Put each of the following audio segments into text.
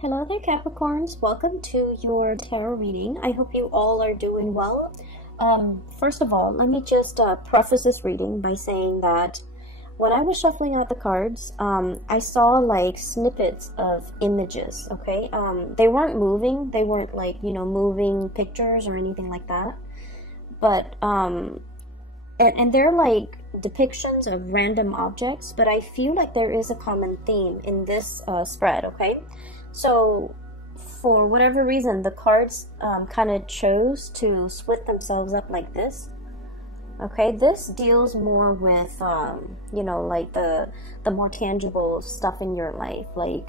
Hello there, Capricorns. Welcome to your tarot reading. I hope you all are doing well. First of all, let me just preface this reading by saying that when I was shuffling out the cards, I saw like snippets of images, okay? They weren't moving. They weren't like, moving pictures or anything like that. But, and they're like depictions of random objects, but I feel like there is a common theme in this spread, okay? So, for whatever reason, the cards kind of chose to split themselves up like this. Okay, this deals more with, like the more tangible stuff in your life, like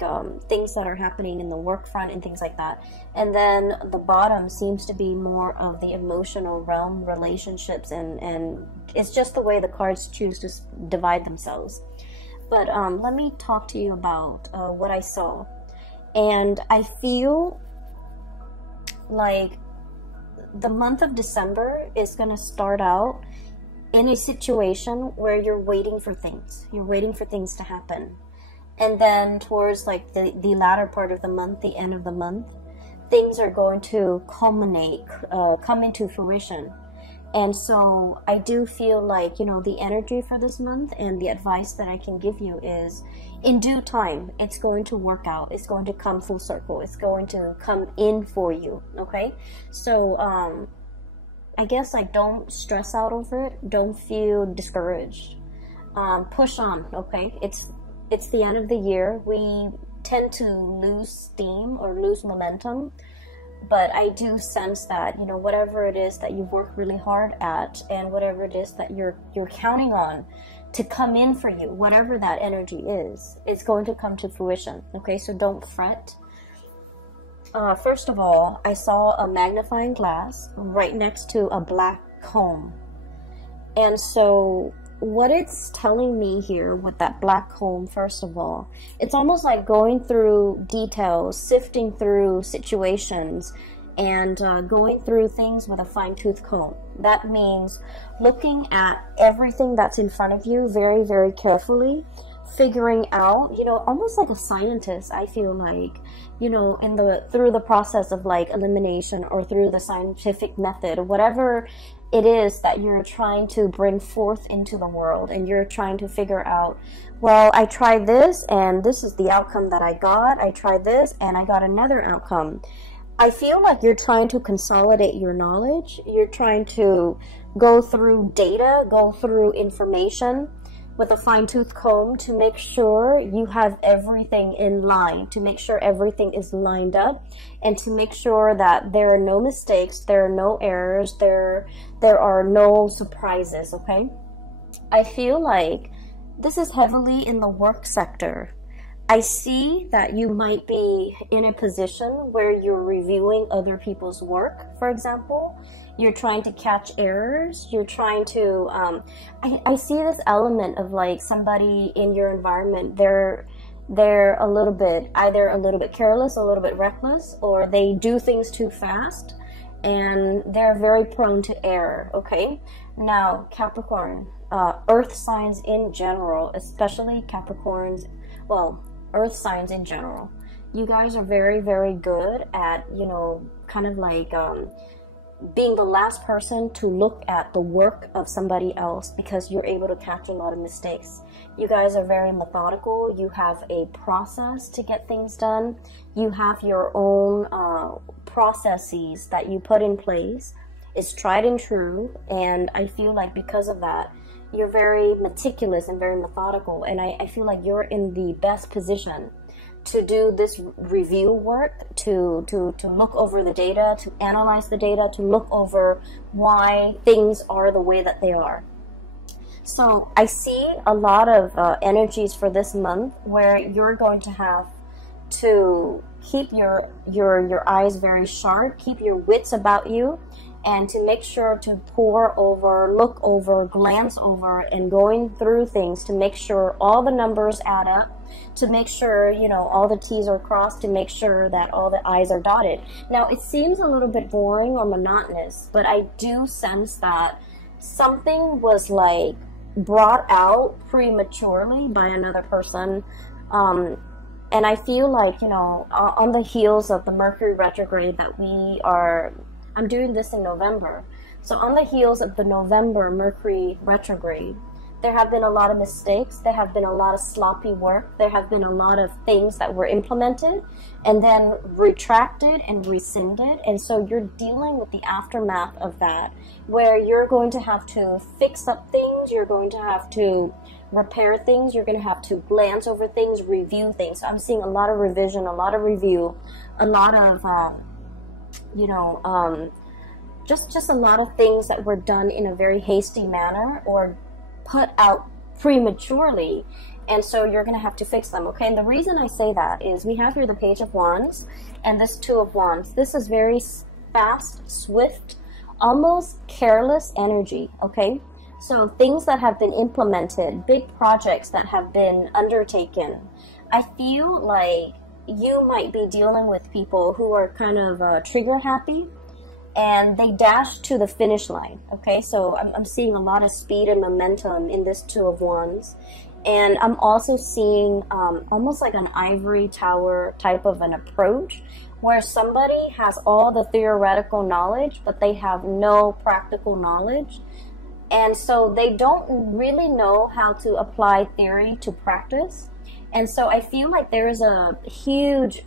things that are happening in the work front and things like that. And then the bottom seems to be more of the emotional realm, relationships, and it's just the way the cards choose to divide themselves. But let me talk to you about what I saw. And I feel like the month of December is going to start out in a situation where you're waiting for things. You're waiting for things to happen. And then towards like the latter part of the month, the end of the month, things are going to culminate, come into fruition. And so I do feel like, the energy for this month and the advice that I can give you is in due time, it's going to work out. It's going to come full circle. It's going to come in for you. Okay. So, I guess like don't stress out over it. Don't feel discouraged. Push on. Okay. It's the end of the year. We tend to lose steam or lose momentum. But I do sense that, whatever it is that you've worked really hard at and whatever it is that you're counting on to come in for you, whatever that energy is, it's going to come to fruition. Okay, so don't fret. First of all, I saw a magnifying glass right next to a black comb. And so what it's telling me here with that black comb, first of all, it's almost like going through details, sifting through situations, and going through things with a fine-tooth comb. That means looking at everything that's in front of you very, very carefully, figuring out, almost like a scientist, I feel like, through the process of like elimination or through the scientific method, whatever it is that you're trying to bring forth into the world, and you're trying to figure out, well, I tried this and this is the outcome that I got. I tried this and I got another outcome. I feel like you're trying to consolidate your knowledge. You're trying to go through data, go through information with a fine-tooth comb to make sure you have everything in line, to make sure everything is lined up, and to make sure that there are no mistakes, there are no errors, there are no surprises, okay? I feel like this is heavily in the work sector. I see that you might be in a position where you're reviewing other people's work, for example. You're trying to catch errors. You're trying to, I see this element of like somebody in your environment, they're a little bit, either a little bit careless, a little bit reckless, or they do things too fast, and they're very prone to error, okay? Now, Capricorn, earth signs in general, especially Capricorns, well, earth signs in general, you guys are very, very good at, kind of like being the last person to look at the work of somebody else, because you're able to catch a lot of mistakes. You guys are very methodical. You have a process to get things done. You have your own processes that you put in place. It's tried and true, and I feel like because of that, you're very meticulous and very methodical, and I feel like you're in the best position to do this review work, to look over the data, to analyze the data, to look over why things are the way that they are. So I see a lot of energies for this month where you're going to have to keep your eyes very sharp, keep your wits about you, and to make sure to pore over, look over, glance over, and going through things to make sure all the numbers add up, to make sure, all the T's are crossed, to make sure that all the I's are dotted. Now, it seems a little bit boring or monotonous, but I do sense that something was like brought out prematurely by another person. And I feel like, you know, on the heels of the Mercury retrograde that I'm doing this in November. So on the heels of the November Mercury retrograde, there have been a lot of mistakes. There have been a lot of sloppy work. There have been a lot of things that were implemented and then retracted and rescinded. And so you're dealing with the aftermath of that, where you're going to have to fix up things. You're going to have to repair things. You're going to have to glance over things, review things. So I'm seeing a lot of revision, a lot of review, a lot of, just a lot of things that were done in a very hasty manner or put out prematurely, and so you're going to have to fix them, okay? And the reason I say that is we have here the Page of Wands and this Two of Wands. This is very fast, swift, almost careless energy, okay? So things that have been implemented, big projects that have been undertaken. I feel like you might be dealing with people who are kind of trigger happy, and they dash to the finish line, okay? So I'm seeing a lot of speed and momentum in this Two of Wands. And I'm also seeing almost like an ivory tower type of an approach, where somebody has all the theoretical knowledge, but they have no practical knowledge. And so they don't really know how to apply theory to practice. And so I feel like there is a huge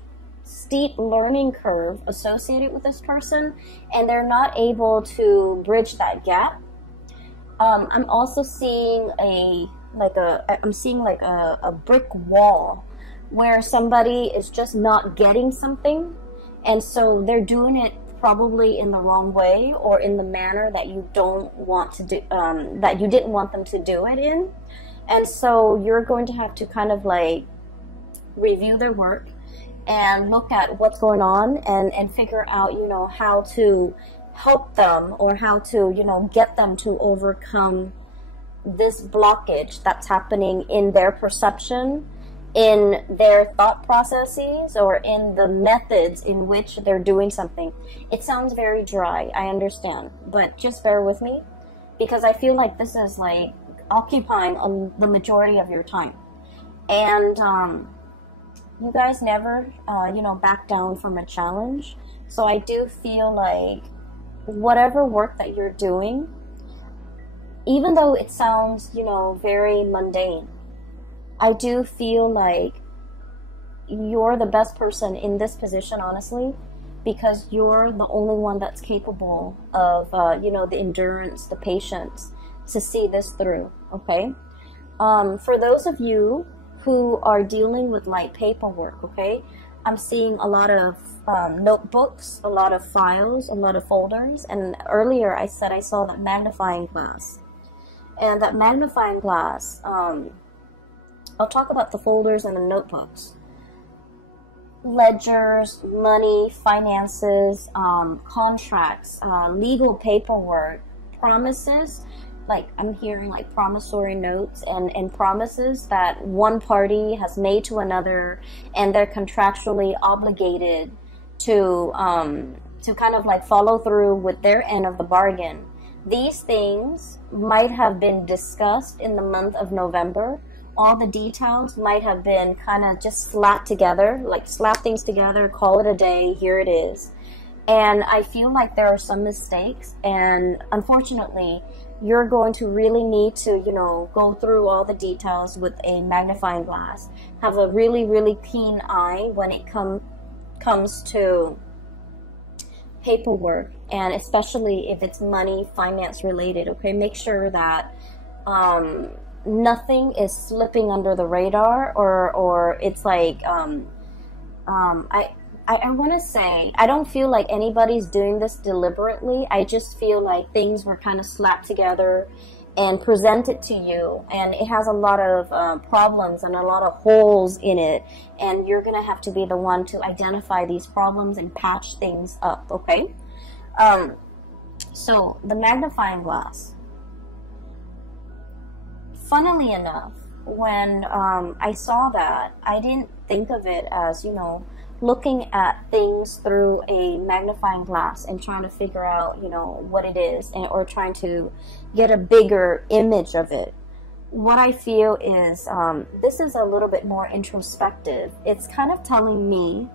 steep learning curve associated with this person, and they're not able to bridge that gap. I'm also seeing a brick wall where somebody is just not getting something, and so they're doing it probably in the wrong way or in the manner that you don't want to do, that you didn't want them to do it in. And so you're going to have to kind of like review their work and look at what's going on and figure out, you know, how to help them or how to, you know, get them to overcome this blockage that's happening in their perception, in their thought processes, or in the methods in which they're doing something. It sounds very dry, I understand, but just bear with me, because I feel like this is like occupying the majority of your time. And you guys never, back down from a challenge. So I do feel like whatever work that you're doing, even though it sounds, you know, very mundane, I do feel like you're the best person in this position, honestly, because you're the only one that's capable of, the endurance, the patience to see this through, okay? For those of you who are dealing with light paperwork, okay, I'm seeing a lot of notebooks, a lot of files, a lot of folders, and earlier I said I saw that magnifying glass. And that magnifying glass, I'll talk about the folders and the notebooks. Ledgers, money, finances, contracts, legal paperwork, promises. Like I'm hearing like promissory notes and promises that one party has made to another, and they're contractually obligated to kind of like follow through with their end of the bargain. These things might have been discussed in the month of November. All the details might have been kind of just slapped together, like slap things together, call it a day, here it is. And I feel like there are some mistakes, and unfortunately, you're going to really need to, go through all the details with a magnifying glass. Have a really, really keen eye when it comes to paperwork, and especially if it's money, finance related, okay? Make sure that nothing is slipping under the radar, or it's like, I want to say, I don't feel like anybody's doing this deliberately. I just feel like things were kind of slapped together and presented to you, and it has a lot of problems and a lot of holes in it, and you're going to have to be the one to identify these problems and patch things up, okay? So, the magnifying glass. Funnily enough, when I saw that, I didn't think of it as, looking at things through a magnifying glass and trying to figure out, what it is, or trying to get a bigger image of it. what I feel is this is a little bit more introspective. It's kind of telling me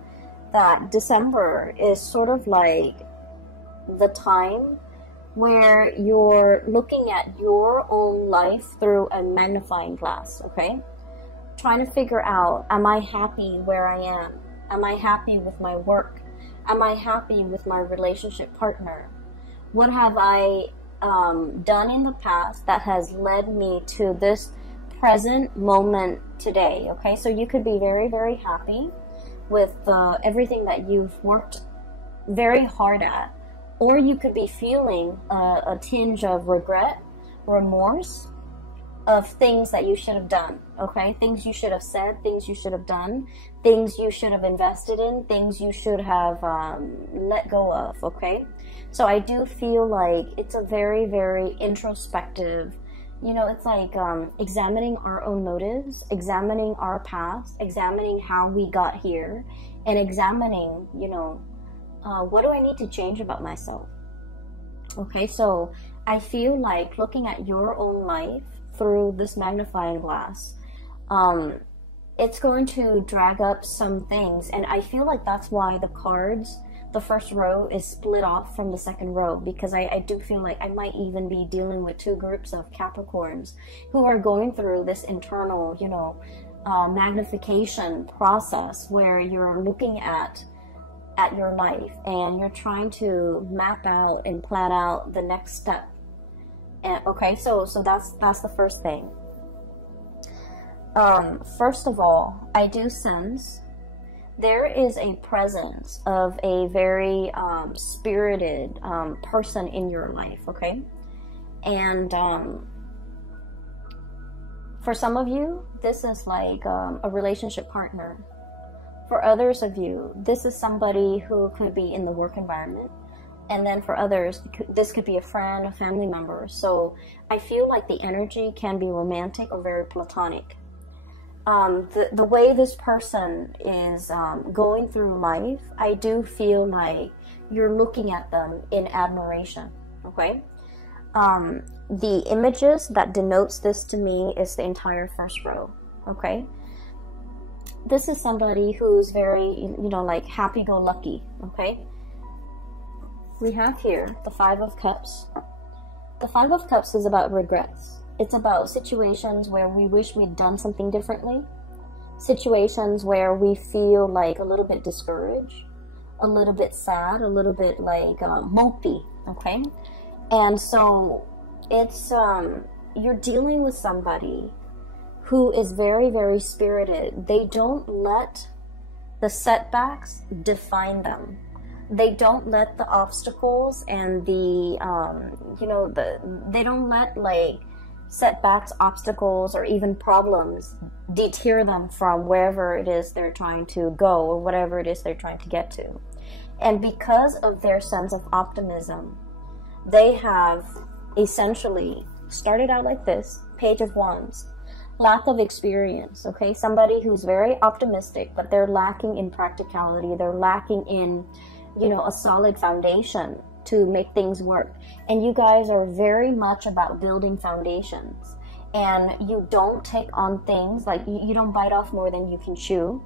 that December is sort of like the time where you're looking at your own life through a magnifying glass, okay? Trying to figure out, am I happy where I am? Am I happy with my work? Am I happy with my relationship partner? What have I done in the past that has led me to this present moment today, okay? So you could be very, very happy with everything that you've worked very hard at, or you could be feeling a tinge of regret, remorse of things that you should have done, okay? Things you should have said, things you should have done, things you should have invested in, things you should have let go of, okay? So I do feel like it's a very, very introspective, you know, it's like examining our own motives, examining our past, examining how we got here, and examining, you know, what do I need to change about myself? Okay, so I feel like looking at your own life through this magnifying glass, it's going to drag up some things, and I feel like that's why the cards, the first row is split off from the second row, because I do feel like I might even be dealing with two groups of Capricorns who are going through this internal, you know, magnification process where you're looking at your life and you're trying to map out and plan out the next step. And, okay, so that's the first thing. First of all, I do sense there is a presence of a very spirited person in your life, okay? And for some of you, this is like a relationship partner. For others of you, this is somebody who could be in the work environment. And then for others, this could be a friend, a family member. So I feel like the energy can be romantic or very platonic. The way this person is going through life, I do feel like you're looking at them in admiration, okay? The images that denotes this to me is the entire first row, okay? This is somebody who's very, you know, like happy-go-lucky, okay? We have here the Five of Cups. The Five of Cups is about regrets. It's about situations where we wish we'd done something differently. Situations where we feel like a little bit discouraged, a little bit sad, a little bit like mopey, okay? And so it's, you're dealing with somebody who is very, very spirited. They don't let the setbacks define them. They don't let the obstacles and the, you know, they don't let like setbacks, obstacles, or even problems deter them from wherever it is they're trying to go or whatever it is they're trying to get to. And because of their sense of optimism, they have essentially started out like this, Page of Wands. Lack of experience, okay? Somebody who's very optimistic, but they're lacking in practicality. They're lacking in, you know, a solid foundation to make things work. And you guys are very much about building foundations. And you don't take on things, like you don't bite off more than you can chew.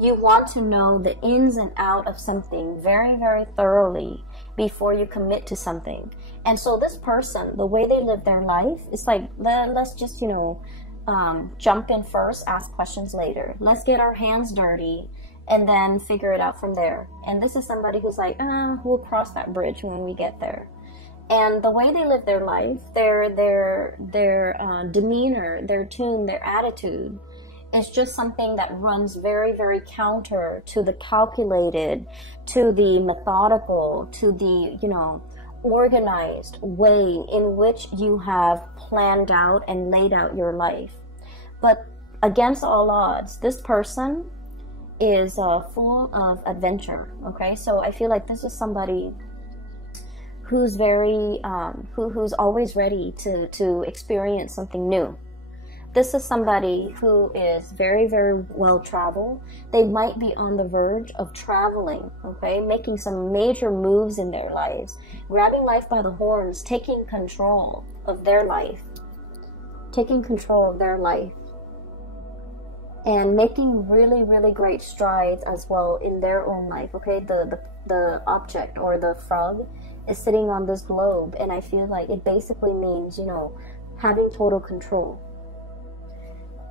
You want to know the ins and out of something very, very thoroughly before you commit to something. And so this person, the way they live their life, it's like, let's just, you know, jump in first, ask questions later. Let's get our hands dirty and then figure it out from there. And this is somebody who's like, we'll cross that bridge when we get there. And the way they live their life, their demeanor, their tune, their attitude, it's just something that runs very, very counter to the calculated, to the methodical, to the, you know, organized way in which you have planned out and laid out your life. But against all odds, this person is full of adventure, okay? So I feel like this is somebody who's very, who's always ready to experience something new. This is somebody who is very, very well traveled. They might be on the verge of traveling, okay? Making some major moves in their lives, grabbing life by the horns, taking control of their life. taking control of their life, and making really, really great strides as well in their own life. Okay, the object, or the frog, is sitting on this globe, and I feel like it basically means, you know, having total control.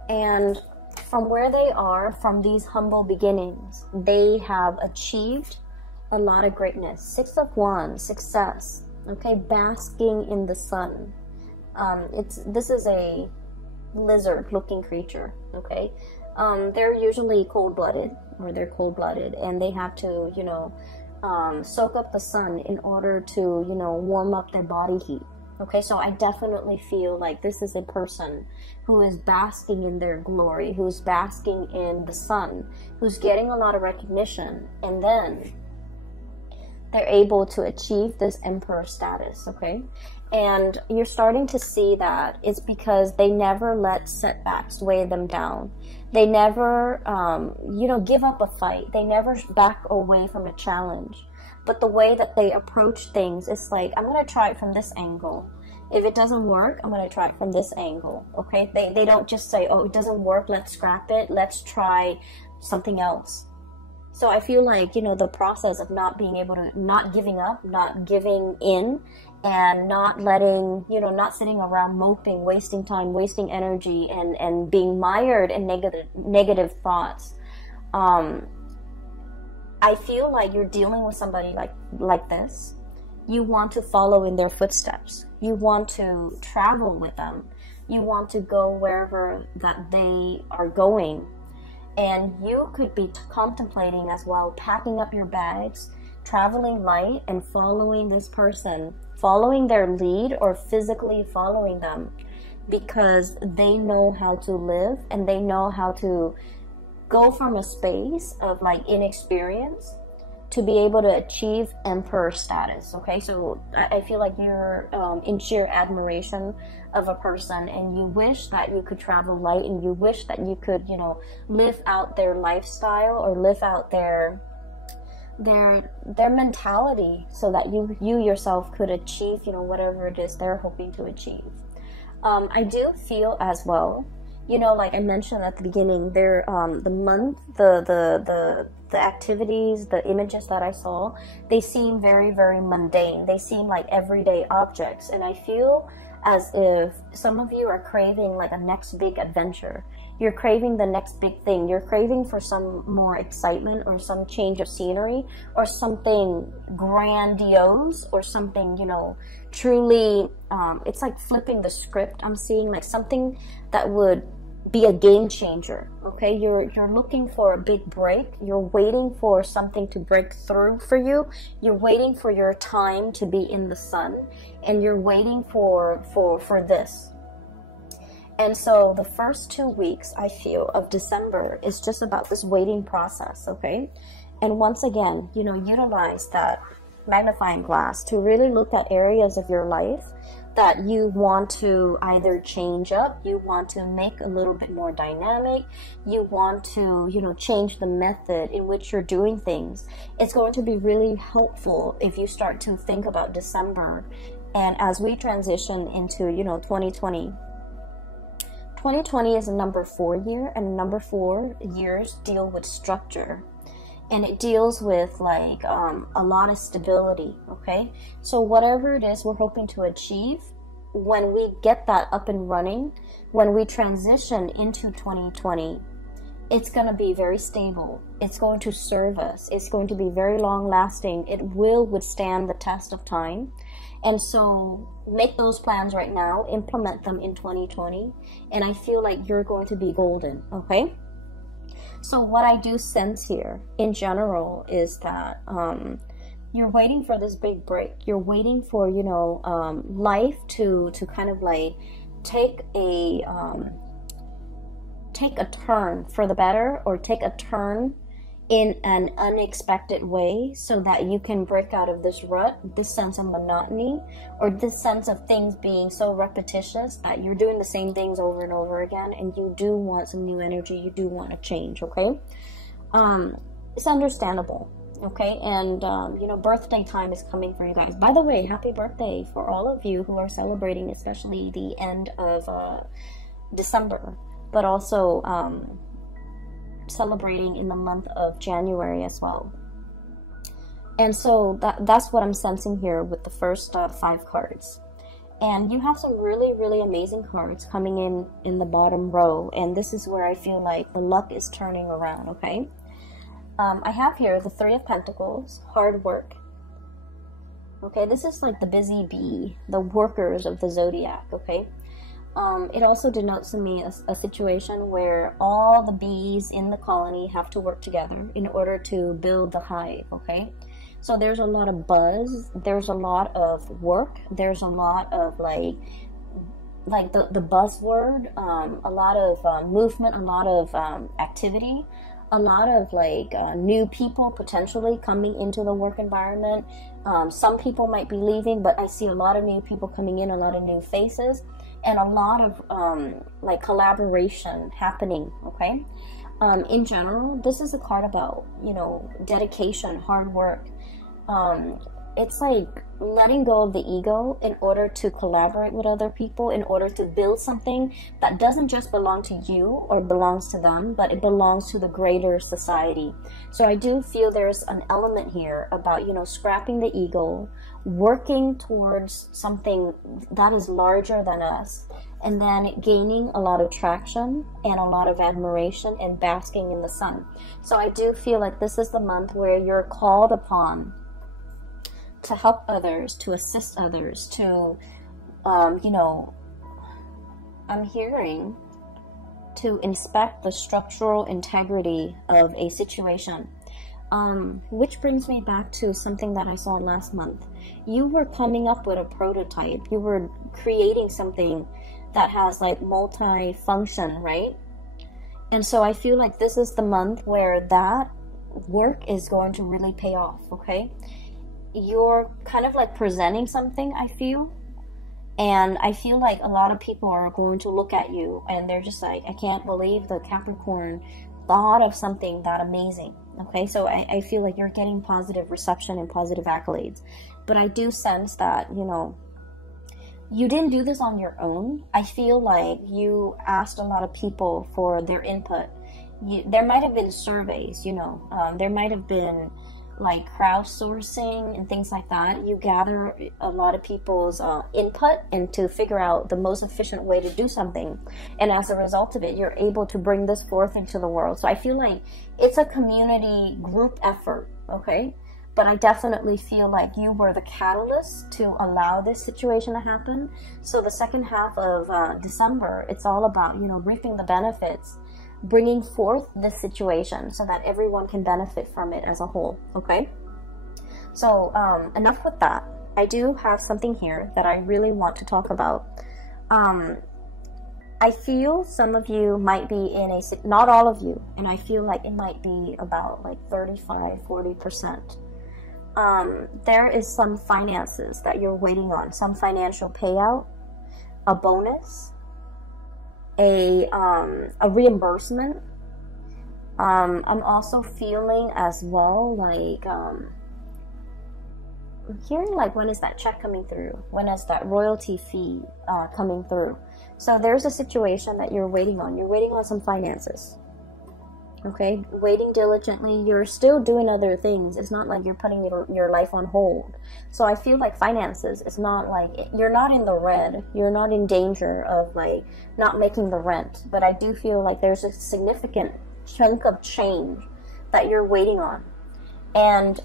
And from where they are, from these humble beginnings, they have achieved a lot of greatness. Six of Wands, success. Okay, basking in the sun. This is a lizard-looking creature. Okay, they're usually cold-blooded, and they have to, you know, soak up the sun in order to, you know, warm up their body heat. Okay, so I definitely feel like this is a person who is basking in their glory, who's basking in the sun, who's getting a lot of recognition, and then they're able to achieve this emperor status. Okay, and you're starting to see that it's because they never let setbacks weigh them down. They never, you know, give up a fight. They never back away from a challenge. But the way that they approach things is like, I'm going to try it from this angle. If it doesn't work, I'm going to try it from this angle. Okay, they don't just say, oh, it doesn't work, let's scrap it, let's try something else. So I feel like, you know, the process of not being able to, not giving up, not giving in, and not letting, you know, not sitting around moping, wasting time, wasting energy, and being mired in negative thoughts. I feel like you're dealing with somebody like this. You want to follow in their footsteps. You want to travel with them. You want to go wherever that they are going. And you could be contemplating as well, packing up your bags, traveling light, and following this person, following their lead, or physically following them, because they know how to live, and they know how to go from a space of like inexperience to be able to achieve emperor status. Okay, so I feel like you're in sheer admiration of a person, and you wish that you could travel light, and you wish that you could, you know, live out their lifestyle, or live out their mentality, so that you yourself could achieve, you know, whatever it is they're hoping to achieve. I do feel as well, you know, like I mentioned at the beginning, there, the month, the activities, the images that I saw, they seem very, very mundane. They seem like everyday objects. And I feel as if some of you are craving like a next big adventure. You're craving the next big thing. You're craving for some more excitement, or some change of scenery, or something grandiose, or something, you know, truly, it's like flipping the script. I'm seeing like something that would be a game changer. Okay, you're looking for a big break. You're waiting for something to break through for you. You're waiting for your time to be in the sun, and you're waiting for this. And so the first 2 weeks, I feel, of December is just about this waiting process. Okay, and once again, you know, utilize that magnifying glass to really look at areas of your life that you want to either change up, you want to make a little bit more dynamic, you want to, you know, change the method in which you're doing things. It's going to be really helpful if you start to think about December, and as we transition into, you know, 2020. 2020 is a number 4 year, and number 4 years deal with structure. And it deals with like a lot of stability. Okay, so whatever it is we're hoping to achieve, when we get that up and running, when we transition into 2020, it's going to be very stable. It's going to serve us. It's going to be very long lasting. It will withstand the test of time. And so make those plans right now, implement them in 2020, and I feel like you're going to be golden. Okay, so what I do sense here in general is that you're waiting for this big break. You're waiting for, you know, life to kind of like take a turn for the better, or take a turn in an unexpected way, so that you can break out of this rut, this sense of monotony, or this sense of things being so repetitious that you're doing the same things over and over again, and you do want some new energy, you do want to change. Okay, it's understandable. Okay, and you know, birthday time is coming for you guys. By the way, happy birthday for all of you who are celebrating, especially the end of December, but also celebrating in the month of January as well. And so that's what I'm sensing here with the first 5 cards. And you have some really, really amazing cards coming in the bottom row. And this is where I feel like the luck is turning around, okay? I have here the 3 of Pentacles, hard work. Okay, this is like the busy bee, the workers of the zodiac, okay? It also denotes to me a situation where all the bees in the colony have to work together in order to build the hive, okay? So there's a lot of buzz, there's a lot of work, there's a lot of like the buzzword, a lot of movement, a lot of activity, a lot of like new people potentially coming into the work environment. Some people might be leaving, but I see a lot of new people coming in, a lot of new faces, and a lot of like collaboration happening, okay? In general, this is a card about, you know, dedication, hard work. It's like letting go of the ego in order to collaborate with other people, in order to build something that doesn't just belong to you or belongs to them, but it belongs to the greater society. So I do feel there's an element here about, you know, scrapping the ego, working towards something that is larger than us, and then gaining a lot of traction and a lot of admiration and basking in the sun. So I do feel like this is the month where you're called upon to help others, to assist others, to, you know, I'm hearing to inspect the structural integrity of a situation. Which brings me back to something that I saw last month. You were coming up with a prototype. You were creating something that has like multi-function, right? And so I feel like this is the month where that work is going to really pay off, okay? You're kind of like presenting something, I feel. And I feel like a lot of people are going to look at you and they're just like, I can't believe the Capricorn thought of something that amazing. Okay, so I feel like you're getting positive reception and positive accolades. But I do sense that, you know, you didn't do this on your own. I feel like you asked a lot of people for their input. There might have been surveys, you know, there might have been like crowdsourcing and things like that. You gather a lot of people's input and to figure out the most efficient way to do something. And as a result of it, you're able to bring this forth into the world. So I feel like it's a community group effort, okay? But I definitely feel like you were the catalyst to allow this situation to happen. So the second half of December, it's all about, you know, reaping the benefits, bringing forth this situation so that everyone can benefit from it as a whole, okay? So enough with that. I do have something here that I really want to talk about. I feel some of you might be in a, not all of you, and I feel like it might be about like 35-40%. There is some finances that you're waiting on, some financial payout, a bonus, a reimbursement. I'm also feeling as well like I'm hearing like, when is that check coming through? When is that royalty fee coming through? So there's a situation that you're waiting on. You're waiting on some finances. Okay, waiting diligently. You're still doing other things. It's not like you're putting your life on hold. So I feel like finances, it's not like, you're not in the red. You're not in danger of like not making the rent. But I do feel like there's a significant chunk of change that you're waiting on. And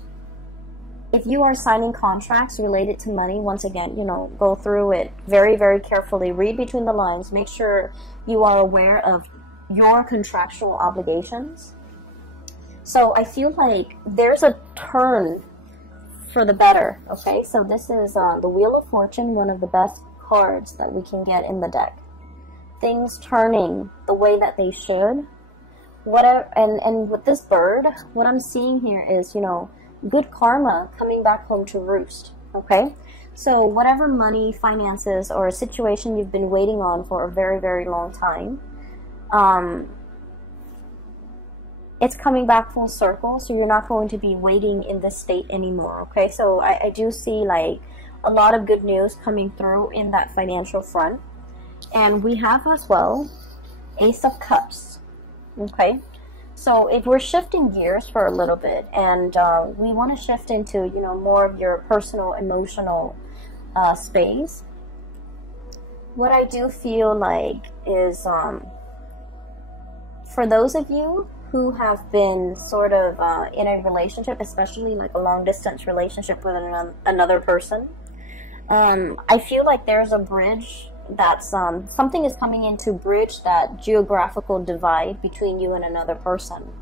if you are signing contracts related to money, once again, you know, go through it very, very carefully. Read between the lines. Make sure you are aware of your contractual obligations. So I feel like there's a turn for the better, okay? So this is the Wheel of Fortune, one of the best cards that we can get in the deck. Things turning the way that they should. Whatever, and with this bird, what I'm seeing here is, you know, good karma coming back home to roost, okay? So whatever money, finances, or a situation you've been waiting on for a very, very long time, it's coming back full circle, so you're not going to be waiting in this state anymore, okay? So I do see like a lot of good news coming through in that financial front. And we have as well Ace of Cups. Okay, so if we're shifting gears for a little bit, and we want to shift into, you know, more of your personal, emotional space, what I do feel like is for those of you who have been sort of in a relationship, especially like a long distance relationship with another person, I feel like there's a bridge that's something is coming in to bridge that geographical divide between you and another person.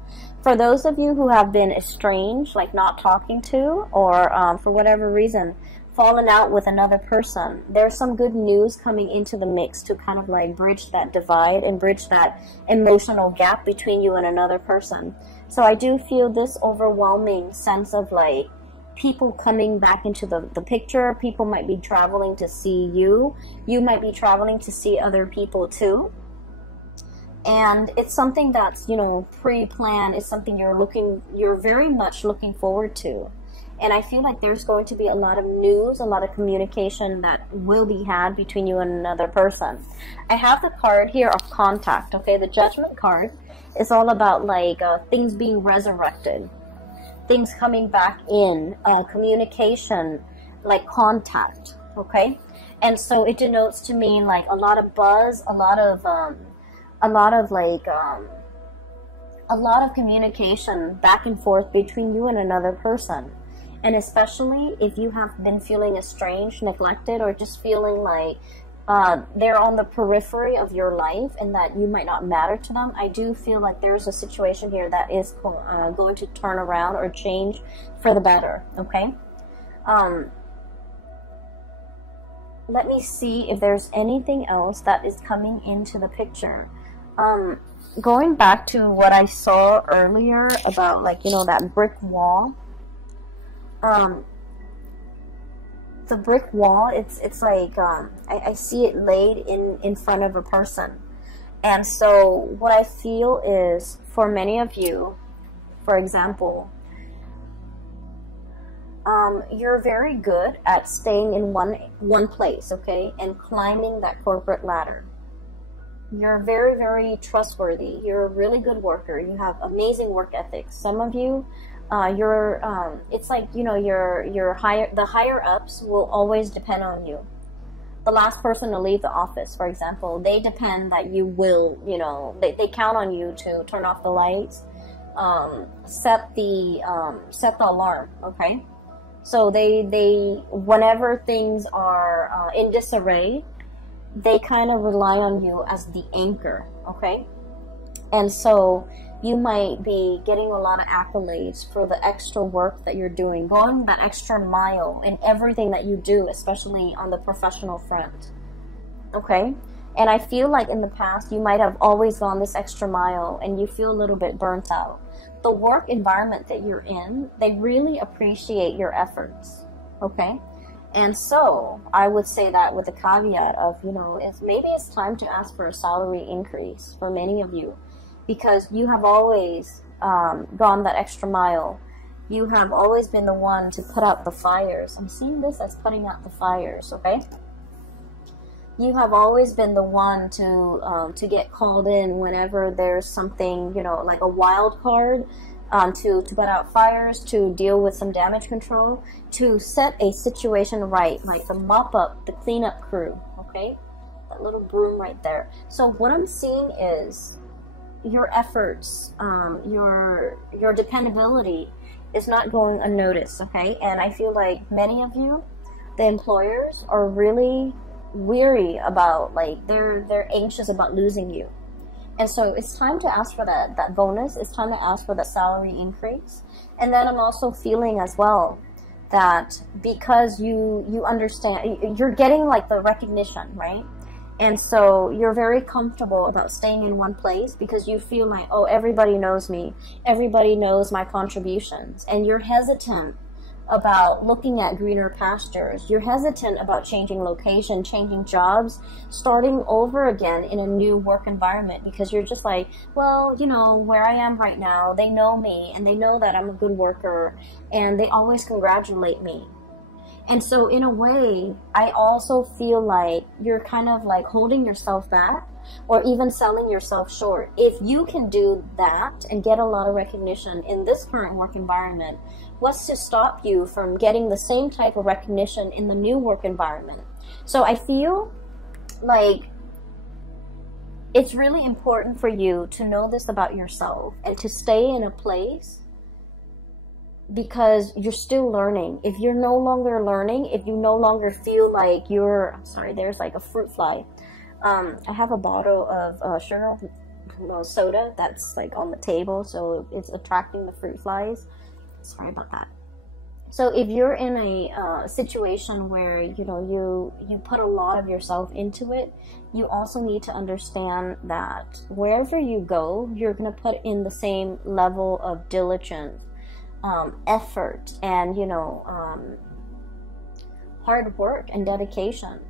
For those of you who have been estranged, like not talking to, or for whatever reason fallen out with another person, there's some good news coming into the mix to kind of like bridge that divide and bridge that emotional gap between you and another person. So I do feel this overwhelming sense of like people coming back into the picture. People might be traveling to see you. You might be traveling to see other people too. And it's something that's, you know, pre-planned. It's something you're very much looking forward to. And I feel like there's going to be a lot of news, a lot of communication that will be had between you and another person. I have the card here of contact, okay? The Judgment card is all about like things being resurrected, things coming back in, communication, like contact, okay? And so it denotes to me like a lot of buzz, a lot of communication back and forth between you and another person. And especially if you have been feeling estranged, neglected, or just feeling like they're on the periphery of your life and that you might not matter to them, I do feel like there's a situation here that is going to turn around or change for the better, okay? Let me see if there's anything else that is coming into the picture. Going back to what I saw earlier about, like, you know, that brick wall. The brick wall, it's like I see it laid in front of a person. And so what I feel is, for many of you, for example, you're very good at staying in one place, okay, and climbing that corporate ladder. You're very, very trustworthy. You're a really good worker. You have amazing work ethics. Some of you, it's like, you know, the higher ups will always depend on you. The last person to leave the office, for example, they depend that you will, you know, they count on you to turn off the lights, set the alarm, okay? So they whenever things are in disarray, they kind of rely on you as the anchor, okay? And so you might be getting a lot of accolades for the extra work that you're doing, going that extra mile in everything that you do, especially on the professional front, okay? And I feel like in the past, you might have always gone this extra mile and you feel a little bit burnt out. The work environment that you're in, they really appreciate your efforts, okay? And so I would say that with a caveat of, you know, maybe it's time to ask for a salary increase for many of you, because you have always gone that extra mile. You have always been the one to put out the fires. I'm seeing this as putting out the fires, okay? You have always been the one to get called in whenever there's something, you know, like a wild card, to put out fires, to deal with some damage control, to set a situation right, like the mop up, the cleanup crew, okay? That little broom right there. So what I'm seeing is your efforts, your dependability is not going unnoticed, okay? And I feel like many of you, the employers, are really weary about, like, they're anxious about losing you. And so it's time to ask for that bonus. It's time to ask for that salary increase. And then I'm also feeling as well that because you understand, you're getting like the recognition, right? And so you're very comfortable about staying in one place because you feel like, oh, everybody knows me. Everybody knows my contributions. And you're hesitant about looking at greener pastures. You're hesitant about changing location, changing jobs, starting over again in a new work environment, because you're just like, well, you know, where I am right now, they know me and they know that I'm a good worker and they always congratulate me. And so in a way, I also feel like you're kind of like holding yourself back or even selling yourself short. If you can do that and get a lot of recognition in this current work environment, what's to stop you from getting the same type of recognition in the new work environment? So I feel like it's really important for you to know this about yourself and to stay in a place, because you're still learning. If you're no longer learning, if you no longer feel like you're, I'm sorry, there's like a fruit fly. I have a bottle of sugar soda that's like on the table, so it's attracting the fruit flies. Sorry about that. So if you're in a situation where, you know, you put a lot of yourself into it, you also need to understand that wherever you go, you're going to put in the same level of diligence, effort, and, you know, hard work and dedication.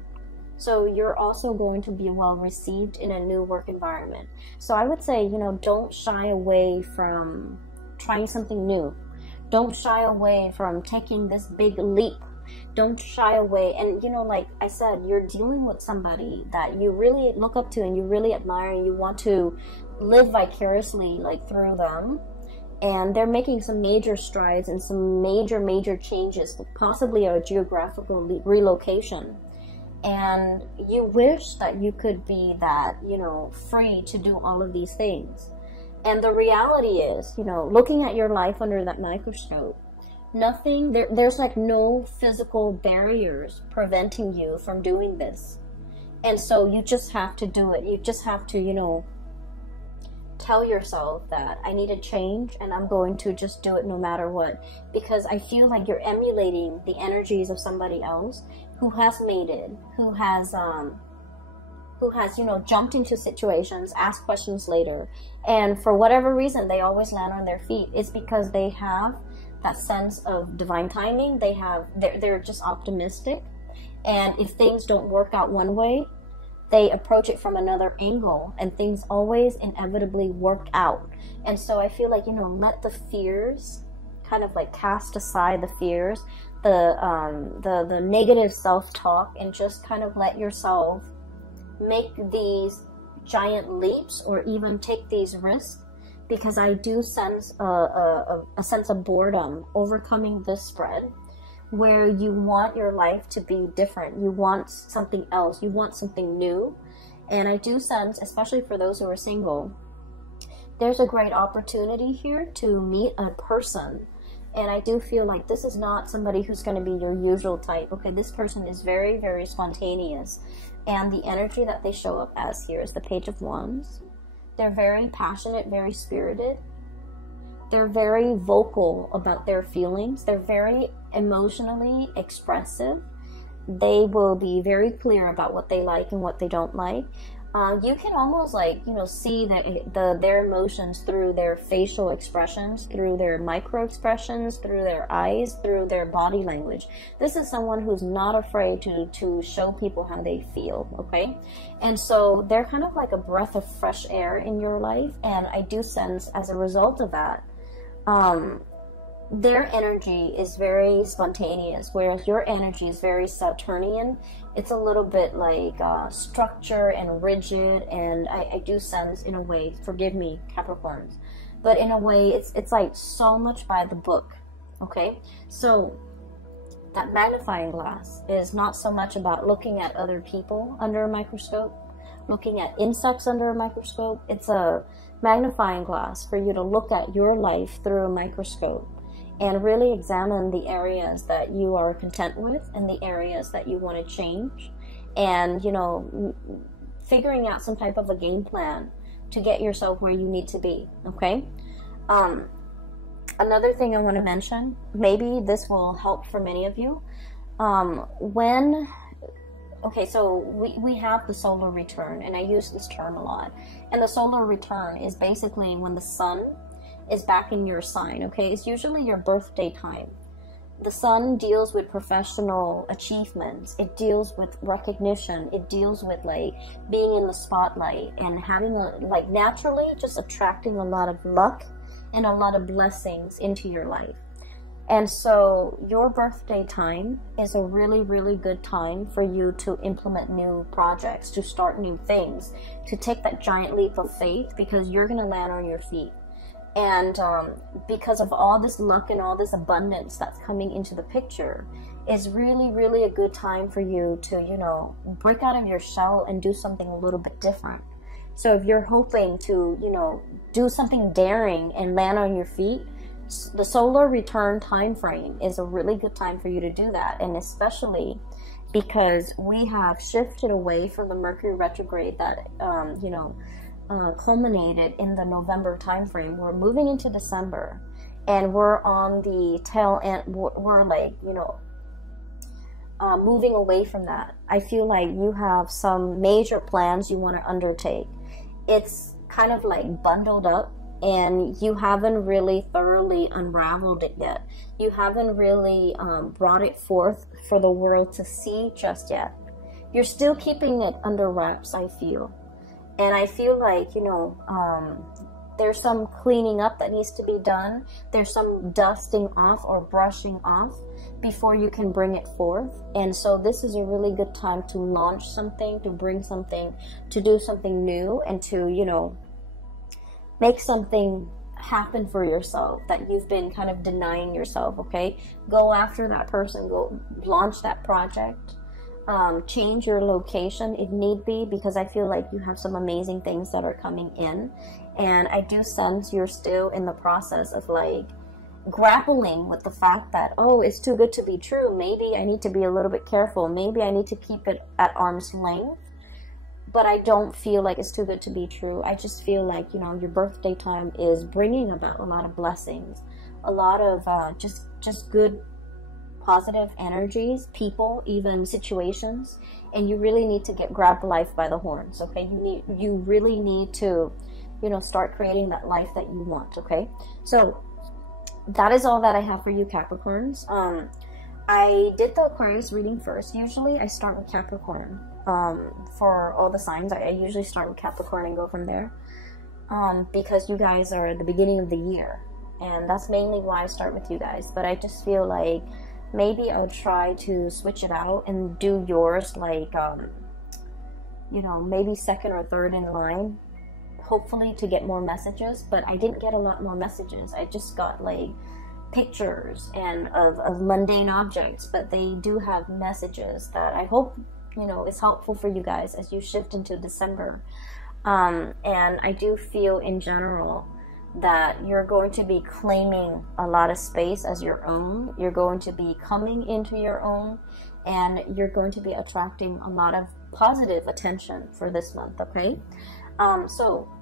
So you're also going to be well received in a new work environment. So I would say, you know, don't shy away from trying something new. Don't shy away from taking this big leap. Don't shy away. And, you know, like I said, you're dealing with somebody that you really look up to and you really admire, and you want to live vicariously like through them. And they're making some major strides and some major changes, possibly a geographical relocation. And you wish that you could be that, you know, free to do all of these things. And the reality is, you know, looking at your life under that microscope, there's like no physical barriers preventing you from doing this. And so you just have to do it. You just have to, you know, tell yourself that I need to change and I'm going to just do it no matter what. Because I feel like you're emulating the energies of somebody else who has made it, who has, you know, jumped into situations, asked questions later, and for whatever reason, they always land on their feet. It's because they have that sense of divine timing. They're just optimistic, and if things don't work out one way, they approach it from another angle, and things always inevitably work out. And so I feel like, you know, let the fears kind of like cast aside the fears, the negative self-talk, and just kind of let yourself make these giant leaps or even take these risks, because I do sense a sense of boredom overcoming this spread, where you want your life to be different. You want something else. You want something new. And I do sense, especially for those who are single, there's a great opportunity here to meet a person. And I do feel like this is not somebody who's going to be your usual type. Okay, this person is very spontaneous. And the energy that they show up as here is the Page of Wands. They're very passionate, very spirited. They're very vocal about their feelings. They're very emotionally expressive. They will be very clear about what they like and what they don't like. You can almost like, you know, see that their emotions through their facial expressions, through their micro expressions, through their eyes, through their body language. This is someone who's not afraid to show people how they feel, okay? And so they're kind of like a breath of fresh air in your life, and I do sense as a result of that, their energy is very spontaneous, whereas your energy is very Saturnian. It's a little bit like structure and rigid, and I do sense, in a way, forgive me, Capricorns, but in a way, it's like so much by the book, okay? So that magnifying glass is not so much about looking at other people under a microscope, looking at insects under a microscope. It's a magnifying glass for you to look at your life through a microscope and really examine the areas that you are content with and the areas that you want to change, and, you know, figuring out some type of a game plan to get yourself where you need to be, okay? Another thing I want to mention, maybe this will help for many of you, okay, so we have the solar return, and I use this term a lot, and the solar return is basically when the sun is back in your sign, okay? It's usually your birthday time. The sun deals with professional achievements. It deals with recognition. It deals with like being in the spotlight and having like naturally just attracting a lot of luck and a lot of blessings into your life. And so your birthday time is a really, really good time for you to implement new projects, to start new things, to take that giant leap of faith, because you're going to land on your feet. And because of all this luck and all this abundance that's coming into the picture, is really, really a good time for you to, you know, break out of your shell and do something a little bit different. So if you're hoping to, you know, do something daring and land on your feet, the solar return time frame is a really good time for you to do that. And especially because we have shifted away from the Mercury retrograde that, you know, culminated in the November time frame. We're moving into December, and we're on the tail end. We're like, you know, moving away from that. I feel like you have some major plans you want to undertake. It's kind of like bundled up, and you haven't really thoroughly unraveled it yet. You haven't really brought it forth for the world to see just yet. You're still keeping it under wraps, I feel. And I feel like, you know, there's some cleaning up that needs to be done. There's some dusting off or brushing off before you can bring it forth. And so this is a really good time to launch something, to bring something, to do something new, and to, you know, make something happen for yourself that you've been kind of denying yourself, okay? Go after that person, go launch that project. Change your location if need be, because I feel like you have some amazing things that are coming in. And I do sense you're still in the process of like grappling with the fact that, oh, it's too good to be true. Maybe I need to be a little bit careful. Maybe I need to keep it at arm's length. But I don't feel like it's too good to be true. I just feel like, you know, your birthday time is bringing about a lot of blessings, a lot of just good, positive energies, people, even situations. And you really need to grab life by the horns, okay? You really need to, you know, start creating that life that you want, okay? So that is all that I have for you, Capricorns. I did the Aquarius reading first. Usually I start with Capricorn. For all the signs, I usually start with Capricorn and go from there. Because you guys are at the beginning of the year. And that's mainly why I start with you guys. But I just feel like maybe I'll try to switch it out and do yours like, you know, maybe second or third in line, hopefully to get more messages. But I didn't get a lot more messages. I just got like pictures and of mundane objects, but they do have messages that I hope, you know, is helpful for you guys as you shift into December. And I do feel in general that you're going to be claiming a lot of space as your own. You're going to be coming into your own, and you're going to be attracting a lot of positive attention for this month, okay? So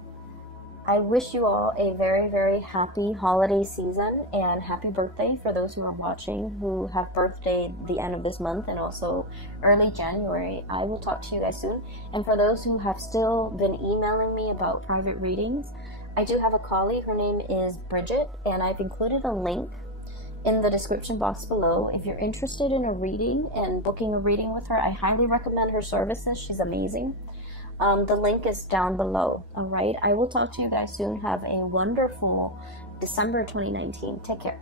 I wish you all a very, very happy holiday season, and happy birthday for those who are watching who have birthday the end of this month and also early January. I will talk to you guys soon. And for those who have still been emailing me about private readings, I do have a colleague. Her name is Bridget, and I've included a link in the description box below. If you're interested in a reading and booking a reading with her, I highly recommend her services. She's amazing. The link is down below. All right. I will talk to you guys soon. Have a wonderful December 2019. Take care.